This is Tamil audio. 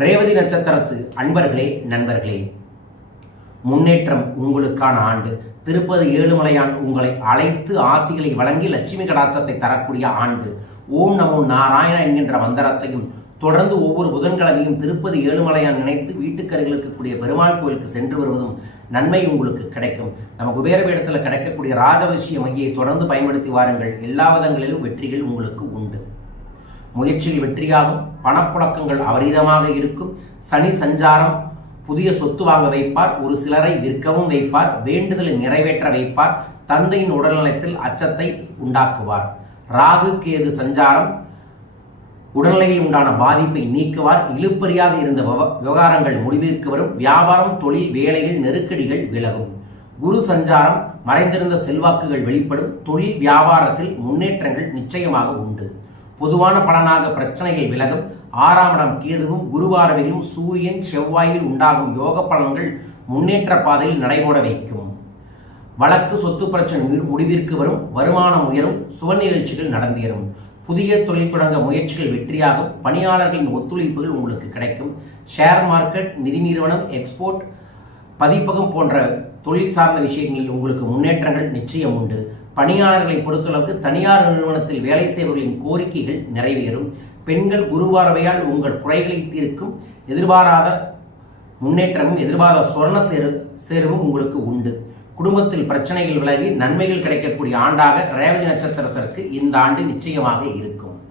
ரேவதி நட்சத்திரத்து அன்பர்களே, நண்பர்களே, முன்னேற்றம் உங்களுக்கான ஆண்டு. திருப்பதி ஏழுமலையான் உங்களை அழைத்து ஆசிகளை வழங்கி லட்சுமி கடாட்சத்தை தரக்கூடிய ஆண்டு. ஓம் நமோ நாராயண என்கின்ற மந்திரத்தையும் தொடர்ந்து ஒவ்வொரு புதன்கிழமையும் திருப்பதி ஏழுமலையான் நினைத்து வீட்டுக்கருகில் இருக்கக்கூடிய பெருமாள் கோயிலுக்கு சென்று வருவதும் நன்மை உங்களுக்கு கிடைக்கும். நம்ம குபேரபீடத்தில் கிடைக்கக்கூடிய ராஜவசிய மையை தொடர்ந்து பயன்படுத்தி வாருங்கள். எல்லா விதங்களிலும் வெற்றிகள் உங்களுக்கு உண்டு. முயற்சியில் வெற்றியாகும். பணப்புழக்கங்கள் அபரிதமாக இருக்கும். சனி சஞ்சாரம் புதிய சொத்து வாங்க வைப்பார். ஒரு சிலரை விற்கவும் வைப்பார். வேண்டுதலை நிறைவேற்ற வைப்பார். தந்தையின் உடல்நலத்தில் அச்சத்தை உண்டாக்குவார். ராகு கேது சஞ்சாரம் உடல்நிலையில் உண்டான பாதிப்பை நீக்குவார். இழுப்பறியாக இருந்த விவகாரங்கள் முடிவிற்கு வரும். வியாபாரம், தொழில், வேலையில் நெருக்கடிகள் விலகும். குரு சஞ்சாரம் மறைந்திருந்த செல்வாக்குகள் வெளிப்படும். தொழில் வியாபாரத்தில் முன்னேற்றங்கள் நிச்சயமாக உண்டு. பொதுவான பலனாக பிரச்சனைகள் விலகும். 6ஆம் இடம் கேதுவும் குருவாரவிலும் சூரியன் செவ்வாயில் உண்டாகும் யோக பலன்கள் முன்னேற்ற பாதையில் நடைபோட வைக்கும். வழக்கு சொத்து பிரச்சனை முடிவிற்கு வரும். வருமானம் உயரும். சுப நிகழ்ச்சிகள் நடந்தேறும். புதிய தொழில் தொடங்க முயற்சிகள் வெற்றியாகும். பணியாளர்களின் ஒத்துழைப்புகள் உங்களுக்கு கிடைக்கும். ஷேர் மார்க்கெட், நிதி நிறுவனம், எக்ஸ்போர்ட், பதிப்பகம் போன்ற தொழில் சார்ந்த விஷயங்களில் உங்களுக்கு முன்னேற்றங்கள் நிச்சயம் உண்டு. பணியாளர்களை பொறுத்தளவுக்கு தனியார் நிறுவனத்தில் வேலை செய்பவர்களின் கோரிக்கைகள் நிறைவேறும். பெண்கள் குருவாரவையால் உங்கள் குறைகளை தீர்க்கும். எதிர்பாராத முன்னேற்றமும் எதிர்பாராத சொர்ண சேர்வும் உங்களுக்கு உண்டு. குடும்பத்தில் பிரச்சனைகள் விலகி நன்மைகள் கிடைக்கக்கூடிய ஆண்டாக ரேவதி நட்சத்திரத்திற்கு இந்த ஆண்டு நிச்சயமாக இருக்கும்.